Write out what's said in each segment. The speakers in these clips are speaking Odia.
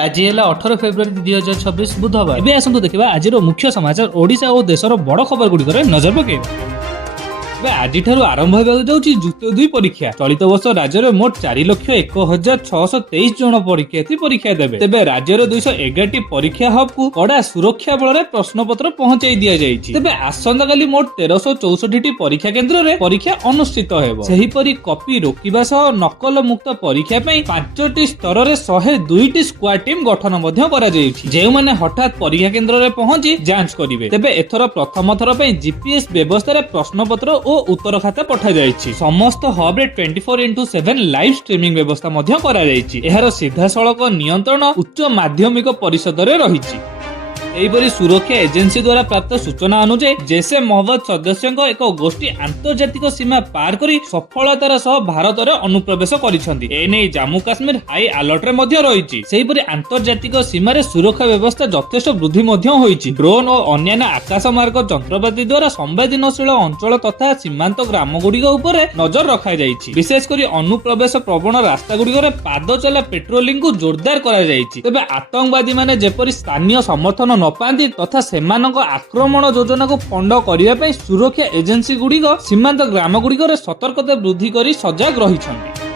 आज है 18 फेब्रुआरी 2026 बुधवार। एबे आसंतु देखिबा आजिर मुख्य समाचार ओडिशा और देशर बड़ खबर गुड़िकर नजर पकेइबा। आज आरंभ होगा जाऊँगी जुक्त 2 परीक्षा। चलित वर्ष राज्य में मोट 4,01,623 जन परीक्षार्थी परीक्षा देवे। तेबे राज्यर 211 परीक्षा हब को कड़ा सुरक्षा बल प्रश्नपत्र पहुंचाई दि जाइछि। तेबे आसंता काली मोट 1364 परीक्षा केन्द्र में परीक्षा अनुष्ठित हेबो। सेहिपरि कॉपी रोकिबा सह नकल मुक्त परीक्षा पई 5टी स्तर रे 102टी स्क्वाड टीम गठन मध्य करा जाइछि, जेउ माने हठात परीक्षा केन्द्र रे पहुंची जांच करिवे। तेबे एथर प्रथम थर पई जीपीएस व्यवस्था रे प्रश्नपत्र ओ उत्तर खाता पठा जाइछि। समस्त हब रे 24/7 लाइव स्ट्रीमिंग व्यवस्था मध्य करा जाइछि। एहार सीधा सड़क नियंत्रण उच्च माध्यमिक परिषद रे रहिछि। एहिपरि सुरक्षा एजेंसी द्वारा प्राप्त सूचना अनुसार जैसे मोहम्मद सदस्यों एक गोष्ठी आंतर्जातिक सीमा पार करी सफलतार सह भारत में अनुप्रवेश करिसेंति। एने जम्मू काश्मीर हाई अलर्ट रे मध्य रहिछि। सेहिपरि आंतर्जातिक सीमा रे सुरक्षा व्यवस्था यथेष्ट वृद्धि मध्य होइछि। ड्रोन और अन्य आकाश मार्ग जंत्रपाति द्वारा संवेदनशील अंचल तथा सीमांत ग्राम गुड़िक उपरे नजर रखा जाइछि। विशेषकर अनुप्रवेश प्रवण रास्ता गुड़िक पाद चला पेट्रोलिंग को जोरदार करा जाइछि। तेबे आतंकवादी माने जेपरि स्थानीय समर्थन न पांती तथा सेमानक आक्रमण योजना को फंड करिया पई सुरक्षा एजेंसी गुड़िक सीमांत ग्राम गुड़िक सतर्कता वृद्धि करी सजग रहिछन्ति।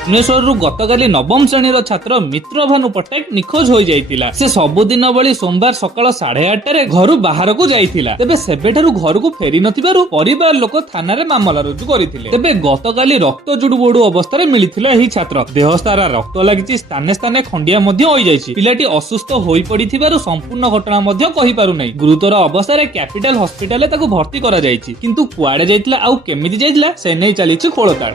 भुवनेश्वर गतकाली नवम श्रेणी छात्र मित्र भानु पट्टनायक निखोज हो जाइतिला। से सबुदिन भली सोमवार सकाळ 8:30 घर बाहर को जाइतिला। तेबे सेबेठारु घर को फेरी नथिबारु परिवार लोक थाना रे मामला रुजु करिथिले। तेबे गतकाली रक्त जुडुबुडु अवस्था रे मिलिथिला एही छात्र। देह सारा रक्त लागिछि, स्थाने स्थाने खंडिया मध्य होई जाइछि। पिलाटी असुस्थ होई पडिथिबारु संपूर्ण घटना मध्य कहि पारु नै। गुरुतर अवस्था रे कैपिटल हॉस्पिटल रे ताकु भर्ती करा जाइछि, किंतु कुआडे जाइतिला आउ केमिति जाइतिला से नै चलिछि खोळताळ।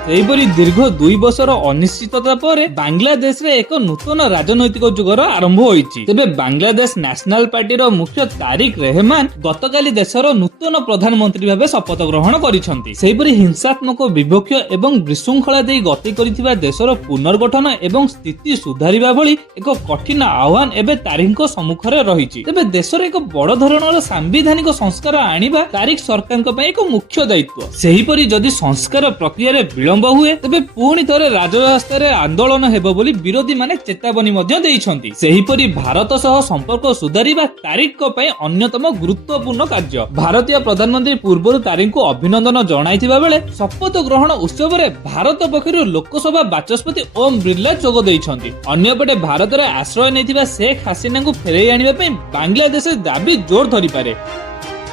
सेहिपरि दीर्घ 2 वर्षर अनिश्चितता पर बांग्लादेश रे एक नूतन राजनैतिक जुगर आरंभ होइछि। तेबे बांग्लादेश नेशनल पार्टी मुख्य तारिक रहमान गतकाली देशर नूतन प्रधानमंत्री भाबे शपथ ग्रहण करिसेंति। सेहिपरि हिंसात्मक विपक्ष एवं विशृंखला देई गति करिथिबा देशर पुनर्गठन एवं स्थिति सुधारिबा भली एक कठिन आह्वान एबे तारिकଙ୍କ सम्मुखरे रहिछि। तेबे देशर एक बड़ धरणर सांविधानिक संस्कार आनिबा तारिक सरकारଙ୍କ पई एक मुख्य दायित्व। सेहिपरि जदि संस्कार प्रक्रिया रे विलंब हुए तेबे पुणी थरे राजरास्ता रे आंदोलन हेबो बोली विरोधी माने चेतावनी मध्य देइछन्ति। सेहिपरि भारत सह संपर्क सुधारिबा तारिक पई अन्यतम गुरुत्वपूर्ण कार्य। भारतीय प्रधानमंत्री पूर्वरु तारिक को अभिनंदन जणाइथिबा बेले शपथ ग्रहण उत्सव रे भारत पक्षरु लोकसभा बाचस्पति ओम बिरला जोग देइछन्ति। अन्यपटे भारत रे आश्रय नेथिबा शेख हसीना को फेरै आनिबा पई बांग्लादेश दाबी जोर धरि पारे।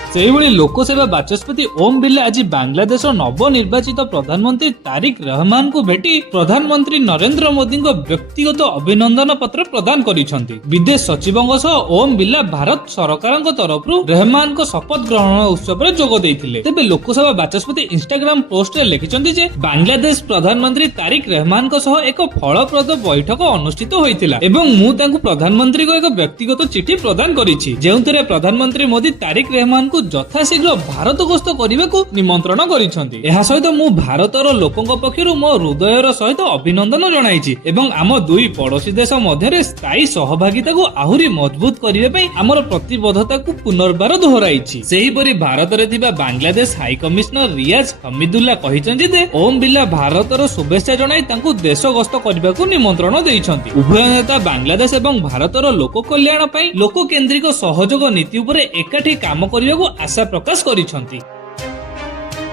सेहिभଳି लोकसेवा बाचस्पति ओम बिरला आज बांग्लादेश नवनिर्वाचित प्रधानमंत्री तारिक रहमान को भेटी प्रधानमंत्री नरेंद्र मोदी को व्यक्तिगत अभिनंदन पत्र प्रदान करिसेंति। विदेश सचिवଙ୍କ सह ओम बिरला भारत सरकारଙ୍କ तरफरु रहमान को शपथ ग्रहण उत्सव रे जोग देइथिले। तेबे लोकसभा बाचस्पति इंस्टाग्राम पोस्ट रे लिखिसंति जे बांग्लादेश प्रधानमंत्री तारिक रहमान को सह एक फलप्रद बैठक अनुष्ठित होइतिला एवं मु तांकु प्रधानमंत्री को एक व्यक्तिगत चिठी प्रदान करिछि, जेउथरे प्रधानमंत्री मोदी तारिक रहमान को यथाशीघ्र भारत गस्त करने को निमंत्रण करिसेंति। एहा सहित मु भारतर लोकंक पक्षरु मो हृदयर सहित अभिनंदन जणाइछि एवं आम दुई पड़ोसी देश मध्य स्थायी सहभागिता को आहुरी मजबूत करने पई आमर प्रतिबद्धता को पुनर्बार दोहराइछि। सेहिपरि भारत रे थिबा बांग्लादेश हाई कमिशनर रियाज हमीदुल्लाह कहिसेंति जे ओम बिरला भारतर शुभेच्छा जणाई तांकु देश गस्त करने को निमंत्रण देइछन्ति। उभय नेता बांग्लादेश एवं भारतर लोक कल्याण पई लोक केंद्रिक सहयोग नीति उपरे एकाठी काम करने आशा प्रकाश करिसेंति।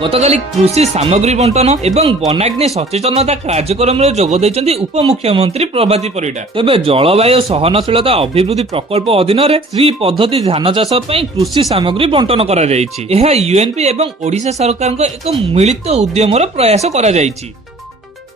गतकाली कृषि सामग्री बंटन एवं वनाग्नि सचेतनता कार्यक्रम में जोग देइछन्ति उपमुख्यमंत्री प्रभाती परिडा। तेबे जलवायु सहनशीलता अभिवृद्धि प्रकल्प अधीन रे श्री पद्धति धान चाष पई कृषि सामग्री बंटन करा जाइछि। एहा यूएनपी एवं ओडिशा सरकारक एक मिलित उद्यमर प्रयास करा जाइछि।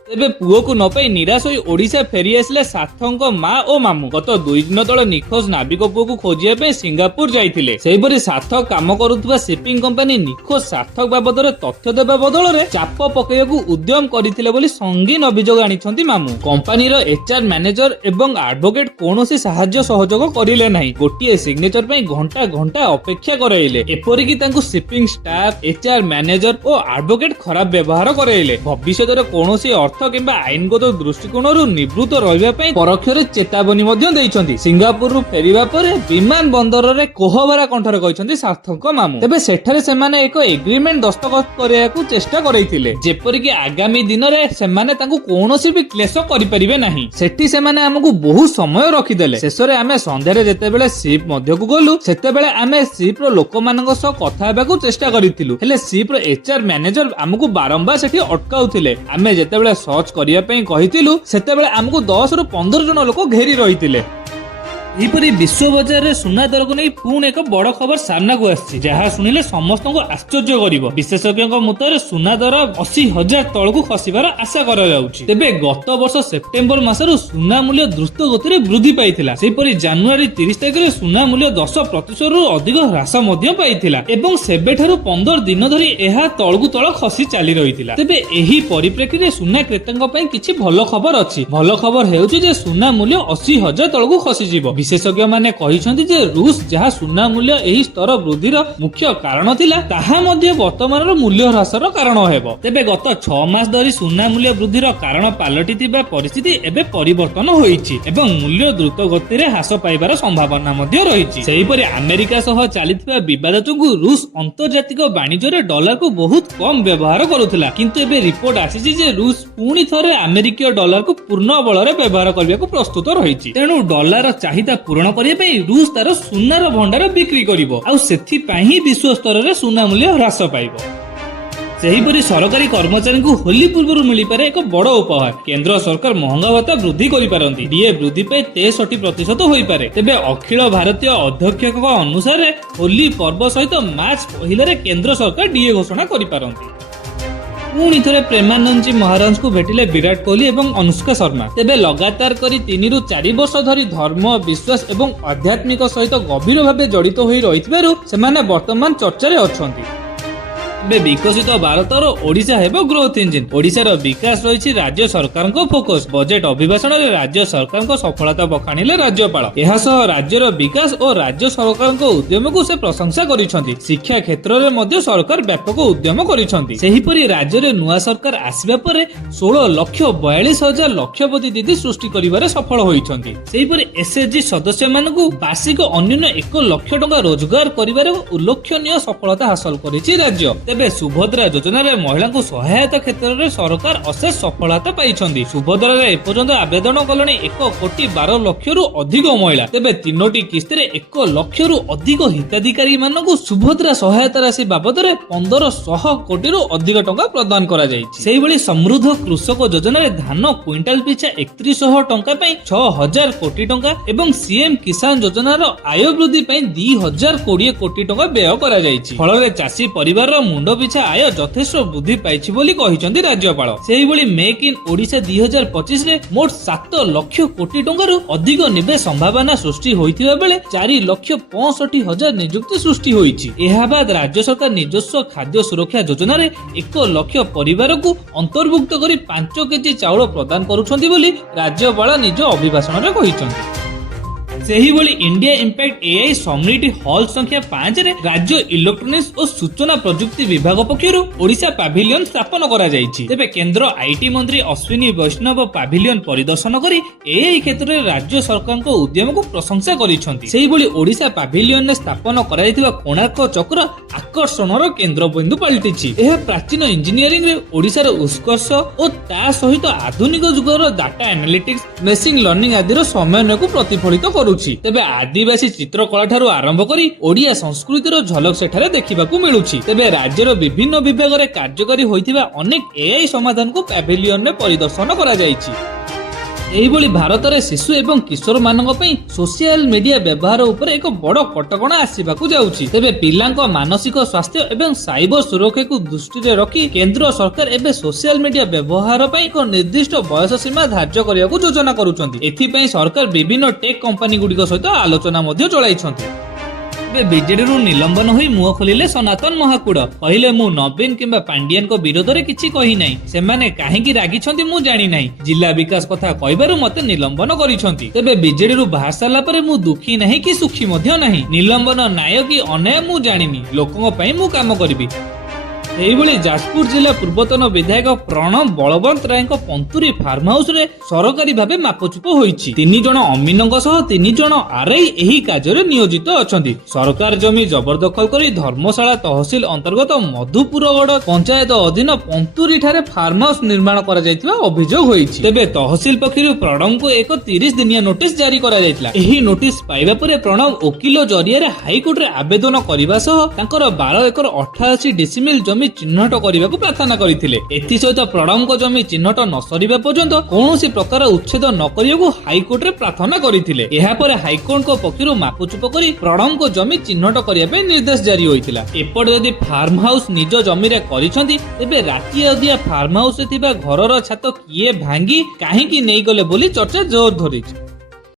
तेबे पुओ को न पाई निराश होई ओडिशा फेरी आसले सार्थक मां और मामू। गत 2 दिन तले निखोज नाविक पुओ को खोजिया पे सिंगापुर जाइथिले। सेहिपरि सार्थक काम करुथबा शिपिंग कंपनी निखोज सार्थक बाबद रे तथ्य देबा बदल रे चाप पकेयकु उद्यम करिथिले बोली संगीन अभियोग आनिछन्ति मामू। कंपनी रो एचआर मैनेजर एवं एडवोकेट कोनोसी सहाय्य सहयोग करिले नाही। गोटिए सिग्नेचर पे घंटा घंटा अपेक्षा कराइले। एपरि कि तांकु शिपिंग स्टाफ, एचआर मैनेजर और एडवोकेट खराब व्यवहार कराइले। भविष्य रे कोनोसी ଅର୍ଥ କିମ୍ବା ଆଇନଗତ ଦୃଷ୍ଟିକୋଣରୁ ନିବୃତ୍ତ ରହିବା ପାଇଁ ପରୋକ୍ଷରେ ଚେତାବନୀ ମଧ୍ୟ ଦେଇଛନ୍ତି। ସିଙ୍ଗାପୁରରୁ ଫେରିବା ପରେ ବିମାନ ବନ୍ଦରରେ କୋହଭରା କଣ୍ଠରେ କହିଛନ୍ତି ସାର୍ଥକଙ୍କ ମାମୁଁ। ତେବେ ସେଠାରେ ସେମାନେ ଏକ ଏଗ୍ରିମେଣ୍ଟ ଦସ୍ତଖତ କରିବାକୁ ଚେଷ୍ଟା କରିଥିଲେ, ଯେପରିକି ଆଗାମୀ ଦିନରେ ସେମାନେ ତାଙ୍କୁ କୌଣସି ବି କ୍ଲେଶ କରିପାରିବେ ନାହିଁ। ସେଠି ସେମାନେ ଆମକୁ ବହୁ ସମୟ ରଖିଦେଲେ। ଶେଷରେ ଆମେ ସନ୍ଧ୍ୟାରେ ଯେତେବେଳେ ସିପ୍ ମଧ୍ୟକୁ ଗଲୁ, ସେତେବେଳେ ଆମେ ସିପ୍ ର ଲୋକମାନଙ୍କ ସହ କଥା ହେବାକୁ ଚେଷ୍ଟା କରିଥିଲୁ, ହେଲେ ସିପ୍ ର HR ମ୍ୟାନେଜର ଆମକୁ ବାରମ୍ବାର ସେଠି ଅଟକାଉଥିଲେ। ଆମେ ଯେତେବେଳେ ସର୍ଚ୍ଚ କରିବା ପାଇଁ କହିଥିଲୁ, ସେତେବେଳେ ଆମକୁ 10 ରୁ 15 ଜଣ ଲୋକ ଘେରି ରହିଥିଲେ। ଏହିପରି ବିଶ୍ୱ ବଜାରରେ ସୁନା ଦରକୁ ନେଇ ପୁଣି ଏକ ବଡ ଖବର ସାମ୍ନାକୁ ଆସିଛି, ଯାହା ଶୁଣିଲେ ସମସ୍ତଙ୍କୁ ଆଶ୍ଚର୍ଯ୍ୟ କରିବ। ବିଶେଷଜ୍ଞଙ୍କ ମତରେ ସୁନା ଦର 80,000 ତଳକୁ ଖସିବାର ଆଶା କରାଯାଉଛି। ତେବେ ଗତ ବର୍ଷ ସେପ୍ଟେମ୍ବର ମାସରୁ ସୁନା ମୂଲ୍ୟ ଦ୍ରୁତ ଗତିରେ ବୃଦ୍ଧି ପାଇଥିଲା। ସେହିପରି ଜାନୁଆରୀ 30 ତାରିଖରେ ସୁନା ମୂଲ୍ୟ 10% ଅଧିକ ହ୍ରାସ ମଧ୍ୟ ପାଇଥିଲା ଏବଂ ସେବେଠାରୁ 15 ଦିନ ଧରି ଏହା ତଳକୁ ତଳ ଖସି ଚାଲି ରହିଥିଲା। ତେବେ ଏହି ପରିପ୍ରେକ୍ଷୀରେ ସୁନା କ୍ରେତାଙ୍କ ପାଇଁ କିଛି ଭଲ ଖବର ଅଛି। ଭଲ ଖବର ହେଉଛି ଯେ ସୁନା ମୂଲ୍ୟ 80,000 ତଳକୁ ଖସିଯିବ। ବିଶେଷଜ୍ଞମାନେ କହିଛନ୍ତି ଯେ ରୁଷ ଯାହା ସୁନା ମୂଲ୍ୟ ଏହି ସ୍ତର ବୃଦ୍ଧିର ମୁଖ୍ୟ କାରଣ ଥିଲା, ତାହା ମଧ୍ୟ ବର୍ତ୍ତମାନର ମୂଲ୍ୟ ହ୍ରାସର କାରଣ ହେବ। ତେବେ ଗତ 6 ମାସ ଧରି ସୁନା ମୂଲ୍ୟ ବୃଦ୍ଧିର କାରଣ ପାଲଟିଥିବା ପରିସ୍ଥିତି ଏବେ ପରିବର୍ତ୍ତନ ହୋଇଛି ଏବଂ ମୂଲ୍ୟ ଦ୍ରୁତ ଗତିରେ ହ୍ରାସ ପାଇବାର ସମ୍ଭାବନା ମଧ୍ୟ ରହିଛି। ସେହିପରି ଆମେରିକା ସହ ଚାଲିଥିବା ବିବାଦ ଯୋଗୁଁ ରୁଷ ଅନ୍ତର୍ଜାତିକ ବାଣିଜ୍ୟରେ ଡଲାରକୁ ବହୁତ କମ୍ ବ୍ୟବହାର କରୁଥିଲା, କିନ୍ତୁ ଏବେ ରିପୋର୍ଟ ଆସିଛି ଯେ ରୁଷ ପୁଣି ଥରେ ଆମେରିକୀୟ ଡଲାରକୁ ପୂର୍ଣ୍ଣ ବଳରେ ବ୍ୟବହାର କରିବାକୁ ପ୍ରସ୍ତୁତ ରହିଛି। ତେଣୁ ଡଲାର ଚାହିଦା ପୂରଣ କରିବା ପାଇଁ ରୁଷ ତାର ସୁନାର ଭଣ୍ଡାର ବିକ୍ରି କରିବ, ଆଉ ସେଥିପାଇଁ ହିଁ ବିଶ୍ୱ ସ୍ତରରେ ସୁନା ମୂଲ୍ୟ ହ୍ରାସ ପାଇବ। ସେହିପରି ସରକାରୀ କର୍ମଚାରୀଙ୍କୁ ହୋଲି ପୂର୍ବରୁ ମିଳିପାରେ ଏକ ବଡ ଉପହାର। କେନ୍ଦ୍ର ସରକାର ମହଙ୍ଗା ଭତ୍ତା ବୃଦ୍ଧି କରିପାରନ୍ତି। ଡିଏ ବୃଦ୍ଧି ପାଇ 63% ହୋଇପାରେ। ତେବେ ଅଖିଳ ଭାରତୀୟ ଅଧ୍ୟକ୍ଷଙ୍କ ଅନୁସାରେ ହୋଲି ପର୍ବ ସହିତ ମାର୍ଚ୍ଚ 1ରେ କେନ୍ଦ୍ର ସରକାର ଡିଏ ଘୋଷଣା କରିପାରନ୍ତି। ପୁଣି ଥରେ ପ୍ରେମାନନ୍ଦଜୀ ମହାରାଜଙ୍କୁ ଭେଟିଲେ ବିରାଟ କୋହଲି ଏବଂ ଅନୁଷ୍କା ଶର୍ମା। ତେବେ ଲଗାତାର କରି 3 ରୁ 4 ବର୍ଷ ଧରି ଧର୍ମ, ବିଶ୍ୱାସ ଏବଂ ଆଧ୍ୟାତ୍ମିକ ସହିତ ଗଭୀର ଭାବେ ଜଡ଼ିତ ହୋଇ ରହିଥିବାରୁ ସେମାନେ ବର୍ତ୍ତମାନ ଚର୍ଚ୍ଚାରେ ଅଛନ୍ତି। ଏବେ ବିକଶିତ ଭାରତର ଓଡ଼ିଶା ହେବ ଗ୍ରୋଥ ଇଞ୍ଜିନ। ଓଡ଼ିଶାର ବିକାଶ ରହିଛି ରାଜ୍ୟ ସରକାରଙ୍କ ଫୋକସ। ବଜେଟ ଅଭିଭାଷଣରେ ରାଜ୍ୟ ସରକାରଙ୍କ ସଫଳତା ବଖାଣିଲେ ରାଜ୍ୟପାଳ। ଏହା ସହ ରାଜ୍ୟର ବିକାଶ ଓ ରାଜ୍ୟ ସରକାରଙ୍କ ଉଦ୍ୟମକୁ ସେ ପ୍ରଶଂସା କରିଛନ୍ତି। ଶିକ୍ଷା କ୍ଷେତ୍ରରେ ମଧ୍ୟ ସରକାର ବ୍ୟାପକ ଉଦ୍ୟମ କରିଛନ୍ତି। ସେହିପରି ରାଜ୍ୟରେ ନୂଆ ସରକାର ଆସିବା ପରେ 16,42,000 ଲକ୍ଷପତି ଦିଦି ସୃଷ୍ଟି କରିବାରେ ସଫଳ ହୋଇଛନ୍ତି। ସେହିପରି SHG ସଦସ୍ୟମାନଙ୍କୁ ବାର୍ଷିକ ଅନ୍ୟୁନ 1 ଲକ୍ଷ ଟଙ୍କା ରୋଜଗାର କରିବାରେ ଉଲ୍ଲେଖନୀୟ ସଫଳତା ହାସଲ କରିଛି ରାଜ୍ୟ। ତେବେ ସୁଭଦ୍ରା ଯୋଜନାରେ ମହିଳାଙ୍କୁ ସହାୟତା କ୍ଷେତ୍ରରେ ସରକାର ଅଶେଷ ସଫଳତା ପାଇଛନ୍ତି। ସୁଭଦ୍ରାରେ ଏପର୍ଯ୍ୟନ୍ତ ଆବେଦନ କଲେଣି 1,12,00,000ରୁ ଅଧିକ ମହିଳା। ତେବେ 3ଟି କିସ୍ତିରେ 1 ଲକ୍ଷରୁ ଅଧିକ ହିତାଧିକାରୀ ମାନଙ୍କୁ ସୁଭଦ୍ରା ସହାୟତା ରାଶି ବାବଦରେ 1,500 କୋଟିରୁ ଅଧିକ ଟଙ୍କା ପ୍ରଦାନ କରାଯାଇଛି। ସେହିଭଳି ସମୃଦ୍ଧ କୃଷକ ଯୋଜନାରେ ଧାନ କ୍ୱିଣ୍ଟାଲ ପିଛା 3,100 ଟଙ୍କା ପାଇଁ 6,000 କୋଟି ଟଙ୍କା ଏବଂ ସିଏମ କିଷାନ ଯୋଜନାର ଆୟ ବୃଦ୍ଧି ପାଇଁ 2,020 କୋଟି ଟଙ୍କା ବ୍ୟୟ କରାଯାଇଛି। ଫଳରେ ଚାଷୀ ପରିବାରର ମୁଣ୍ଡ ପିଛା ଆୟ ଯଥେଷ୍ଟ ବୃଦ୍ଧି ପାଇଛି ବୋଲି କହିଛନ୍ତି ରାଜ୍ୟପାଳ। ସେହିଭଳି ମେକ୍ ଇନ୍ ଓଡ଼ିଶା 2025ରେ ମୋଟ 7 ଲକ୍ଷ କୋଟି ଟଙ୍କାରୁ ଅଧିକ ନିବେଶ ସମ୍ଭାବନା ସୃଷ୍ଟି ହୋଇଥିବା ବେଳେ 4,65,000 ନିଯୁକ୍ତି ସୃଷ୍ଟି ହୋଇଛି। ଏହା ବାଦ ରାଜ୍ୟ ସରକାର ନିଜସ୍ୱ ଖାଦ୍ୟ ସୁରକ୍ଷା ଯୋଜନାରେ 1 ଲକ୍ଷ ପରିବାରକୁ ଅନ୍ତର୍ଭୁକ୍ତ କରି 5 କେଜି ଚାଉଳ ପ୍ରଦାନ କରୁଛନ୍ତି ବୋଲି ରାଜ୍ୟପାଳ ନିଜ ଅଭିଭାଷଣରେ କହିଛନ୍ତି। ସେହିଭଳି India impact AI summit hall ସଂଖ୍ୟା 5ରେ ରାଜ୍ୟ ଇଲେକ୍ଟ୍ରୋନିକ୍ସ ଓ ସୂଚନା ପ୍ରଯୁକ୍ତି ବିଭାଗ ପକ୍ଷରୁ ଓଡ଼ିଶା ପାଭିଲିୟନ ସ୍ଥାପନ କରାଯାଇଛି। ତେବେ କେନ୍ଦ୍ର IT ମନ୍ତ୍ରୀ ଅଶ୍ୱିନୀ ବୈଷ୍ଣବ ପାଭିଲିୟନ ପରିଦର୍ଶନ କରି AI କ୍ଷେତ୍ରରେ ରାଜ୍ୟ ସରକାରଙ୍କ ଉଦ୍ୟମକୁ ପ୍ରଶଂସା କରିଛନ୍ତି। ସେହିଭଳି ଓଡ଼ିଶା ପାଭିଲିୟନରେ ସ୍ଥାପନ କରାଯାଇଥିବା କୋଣାର୍କ ଚକ୍ର ଆକର୍ଷଣର କେନ୍ଦ୍ରବିନ୍ଦୁ ପାଲଟିଛି। ଏହା ପ୍ରାଚୀନ ଇଞ୍ଜିନିୟରିଂରେ ଓଡ଼ିଶାର ଉତ୍କର୍ଷ ଓ ତା ସହିତ ଆଧୁନିକ ଯୁଗର ଡାଟା ଆନାଲିଟିକ୍ସ, ମେସିନ ଲର୍ଣ୍ଣିଂ ଆଦିର ସମନ୍ୱୟକୁ ପ୍ରତିଫଳିତ କରୁଛି। ତେବେ ଆଦିବାସୀ ଚିତ୍ରକଳା ଠାରୁ ଆରମ୍ଭ କରି ଓଡ଼ିଆ ସଂସ୍କୃତିର ଝଲକ ସେଠାରେ ଦେଖିବାକୁ ମିଳୁଛି। ତେବେ ରାଜ୍ୟର ବିଭିନ୍ନ ବିଭାଗରେ କାର୍ଯ୍ୟକାରୀ ହୋଇଥିବା ଅନେକ AI ସମାଧାନକୁ ପାଭିଲିୟନରେ ପରିଦର୍ଶନ କରାଯାଇଛି। ଏହିଭଳି ଭାରତରେ ଶିଶୁ ଏବଂ କିଶୋର ମାନଙ୍କ ପାଇଁ ସୋସିଆଲ ମିଡିଆ ବ୍ୟବହାର ଉପରେ ଏକ ବଡ଼ କଟକଣା ଆସିବାକୁ ଯାଉଛି। ତେବେ ପିଲାଙ୍କ ମାନସିକ ସ୍ୱାସ୍ଥ୍ୟ ଏବଂ ସାଇବର ସୁରକ୍ଷାକୁ ଦୃଷ୍ଟିରେ ରଖି କେନ୍ଦ୍ର ସରକାର ଏବେ ସୋସିଆଲ ମିଡିଆ ବ୍ୟବହାର ପାଇଁ ଏକ ନିର୍ଦ୍ଦିଷ୍ଟ ବୟସ ସୀମା ଧାର୍ଯ୍ୟ କରିବାକୁ ଯୋଜନା କରୁଛନ୍ତି। ଏଥିପାଇଁ ସରକାର ବିଭିନ୍ନ ଟେକ୍ କମ୍ପାନୀ ଗୁଡ଼ିକ ସହିତ ଆଲୋଚନା ମଧ୍ୟ ଚଳାଇଛନ୍ତି। ଏବେ ବିଜେଡିରୁ ନିଲମ୍ବନ ହୋଇ ମୁହଁ ଖୋଲିଲେ ସନାତନ ମହାକୁଡ଼। କହିଲେ, ମୁଁ ନବୀନ କିମ୍ବା ପାଣ୍ଡିଆନଙ୍କ ବିରୋଧରେ କିଛି କହିନାହିଁ। ସେମାନେ କାହିଁକି ରାଗିଛନ୍ତି ମୁଁ ଜାଣିନାହିଁ। ଜିଲ୍ଲା ବିକାଶ କଥା କହିବାରୁ ମତେ ନିଲମ୍ବନ କରିଛନ୍ତି। ତେବେ ବିଜେଡିରୁ ବାହାରି ସାରିଲା ପରେ ମୁଁ ଦୁଃଖୀ ନାହିଁ କି ସୁଖୀ ମଧ୍ୟ ନାହିଁ। ନିଲମ୍ବନ ନ୍ୟାୟ କି ଅନ୍ୟାୟ ମୁଁ ଜାଣିନି। ଲୋକଙ୍କ ପାଇଁ ମୁଁ କାମ କରିବି। ସେଇଭଳି ଯାଜପୁର ଜିଲ୍ଲା ପୂର୍ବତନ ବିଧାୟକ ପ୍ରଣବ ବଳବନ୍ତ ରାୟଙ୍କ ପନ୍ତୁରୀ ଫାର୍ମ ହାଉସ ରେ ସରକାରୀ ଭାବେ ମାପଚୁପ ହୋଇଛି। 3 ଜଣ ଅମିନଙ୍କ ସହ 3 ଜଣ ଆରଆଇ ଏହି କାର୍ଯ୍ୟରେ ନିୟୋଜିତ ଅଛନ୍ତି। ସରକାର ଜମି ଜବରଦଖଲ କରି ଧର୍ମଶାଳା ତହସିଲ ଅନ୍ତର୍ଗତ ମଧୁପୁରଗଡ଼ ପଞ୍ଚାୟତ ଅଧୀନ ପନ୍ତୁରୀ ଠାରେ ଫାର୍ମ ହାଉସ ନିର୍ମାଣ କରାଯାଇଥିବା ଅଭିଯୋଗ ହୋଇଛି। ତେବେ ତହସିଲ ପକ୍ଷରୁ ପ୍ରଣବଙ୍କୁ ଏକ 30 ଦିନିଆ ନୋଟିସ ଜାରି କରାଯାଇଥିଲା। ଏହି ନୋଟିସ ପାଇବା ପରେ ପ୍ରଣବ ଓକିଲ ଜରିଆରେ ହାଇକୋର୍ଟରେ ଆବେଦନ କରିବା ସହ ତାଙ୍କର 12 ଏକର 88 ଡିସିମିଲ ଜମି ଚିହ୍ନଟ କରିବାକୁ ପ୍ରାର୍ଥନା କରିଥିଲେ। ଏଥିସହିତ ପ୍ରଣବଙ୍କ ଜମି ଚିହ୍ନଟ ନ ସରିବା ପର୍ଯ୍ୟନ୍ତ କୌଣସି ପ୍ରକାର ଉଚ୍ଛେଦ ନ କରିବାକୁ ହାଇକୋର୍ଟରେ ପ୍ରାର୍ଥନା କରିଥିଲେ। ଏହାପରେ ହାଇକୋର୍ଟଙ୍କ ପକ୍ଷରୁ ମାପଚୁପ କରି ପ୍ରଣବଙ୍କ ଜମି ଚିହ୍ନଟ କରିବା ପାଇଁ ନିର୍ଦ୍ଦେଶ ଜାରି ହୋଇଥିଲା। ଏପଟେ ଯଦି ଫାର୍ମ ହାଉସ ନିଜ ଜମିରେ କରିଛନ୍ତି, ତେବେ ରାତି ଅଧିଆ ଫାର୍ମ ହାଉସରେ ଥିବା ଘରର ଛାତ କିଏ ଭାଙ୍ଗି କାହିଁକି ନେଇଗଲେ ବୋଲି ଚର୍ଚ୍ଚା ଜୋର ଧରିଛି।